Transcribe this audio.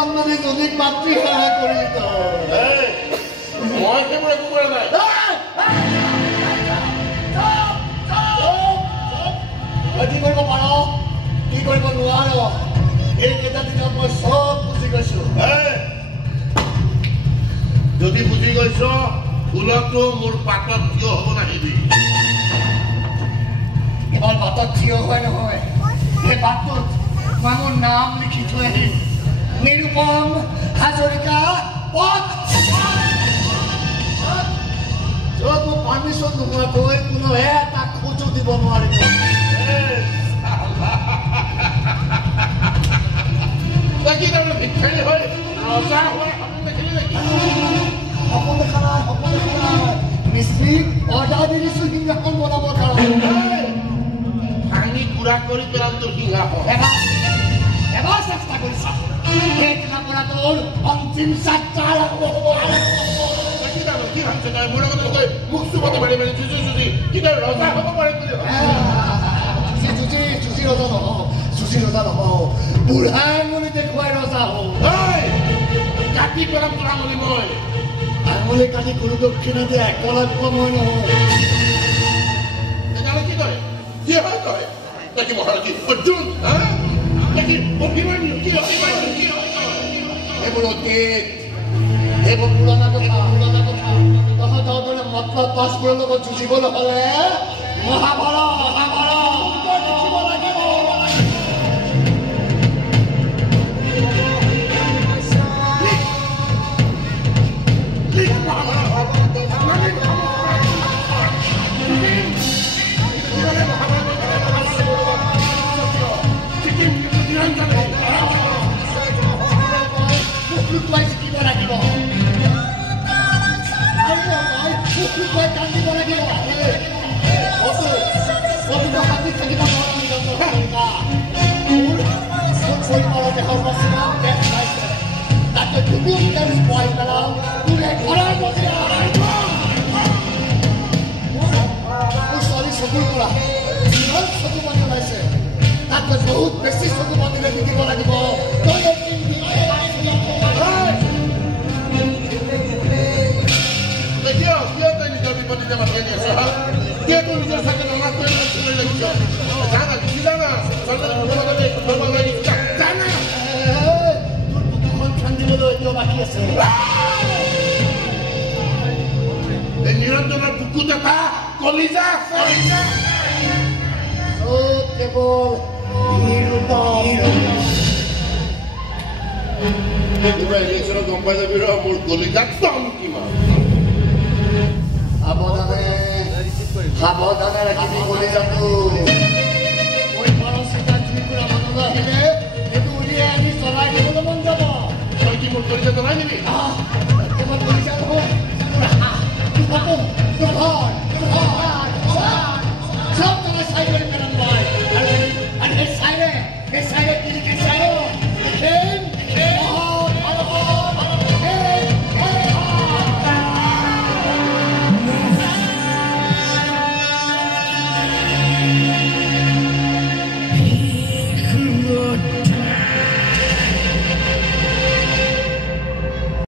জন্মদি নদীক মাতৃ সেৱা কৰিলি মই সেইবোৰ একো কৰা নাই কি কৰিব পাৰ কি কৰিব নোৱাৰ এইকেইটা দিনত মই চব বুজি গৈছো যদি বুজি গৈছ ফুলতো মোৰ পাতত থিয় হ'ব নাহিবি এবাৰ বাটত থিয় হয় নহয় সেই বাটটোত মই মোৰ নাম লিখি থৈ আহিম নিৰুপম হাজৰিকা পথ য'ত মোৰ পাৰ্মিশ্যন নোহোৱাকৈ কোনো এটা খোজো দিব নোৱাৰিব কি তাৰমানে ভিক্ষাৰী হৈ ৰজা হোৱাৰ সপোন দেখিলি নেকি সপোন দেখা নাই মিস্ত্ৰীক অৰ্ডাৰ দি দিছো সিংহাসন বনাবৰ কাৰণে ভাঙি গুড়া কৰি পেলাম তোৰ সিংহাসন এবাৰ চেষ্টা কৰিছা সেইদিনাৰ পৰা তোৰ অন্তিম যাত্ৰা আৰম্ভ হ'ব কি ভাবিছ তই মোৰ লগত তই মুখ চুবতে মাৰি মাৰি চুচি কি তই ৰজা হ'ব পাৰে বুলি চুচি ৰজা নহওঁ বুঢ়াই আঙুলি দেখুৱাই ৰজা হওঁ কাটি পেলাম তোৰ আঙুলি মই আঙুলি কাটি গুৰু দক্ষিণা দিয়ে একলব্য মই নহয় তেতিয়াহ'লে কি কৰে কি হয় তই তই কি মহাৰাজী অৰ্জুন কি অভিমন্যু কি অভিমন্যু কি হয় এইবোৰ অতীত এইবোৰ পুৰণা কথা তহঁতৰ দৰে মতলব পাছবোৰৰ লগত যুঁজিবলৈ হ'লে মহাভাৰত দেখিব লাগিব বহুত বেছি চকু পাতিলে দিব লাগিব নিজৰ বিপদে মাতি আছ কিয় তোৰ নিজৰ চাকৰি নামাজ কৰি লাগিছ জানা কি জানা নিৰঞ্জনৰ বুকুত এটা কলিজা কেৱল ইলেকশ্যনত গম পাই যাবি ৰ মোৰ কলিজাত দম কিমান সাৱধানে ৰাখিবি কলিজাটো আহিলে সেইটো উলিয়াই আনি চলাই দিবলৈ মন যাব তই কি মোৰ কলিজা জ্বলাই দিবি কলিজা নহয় তোৰ ঘৰ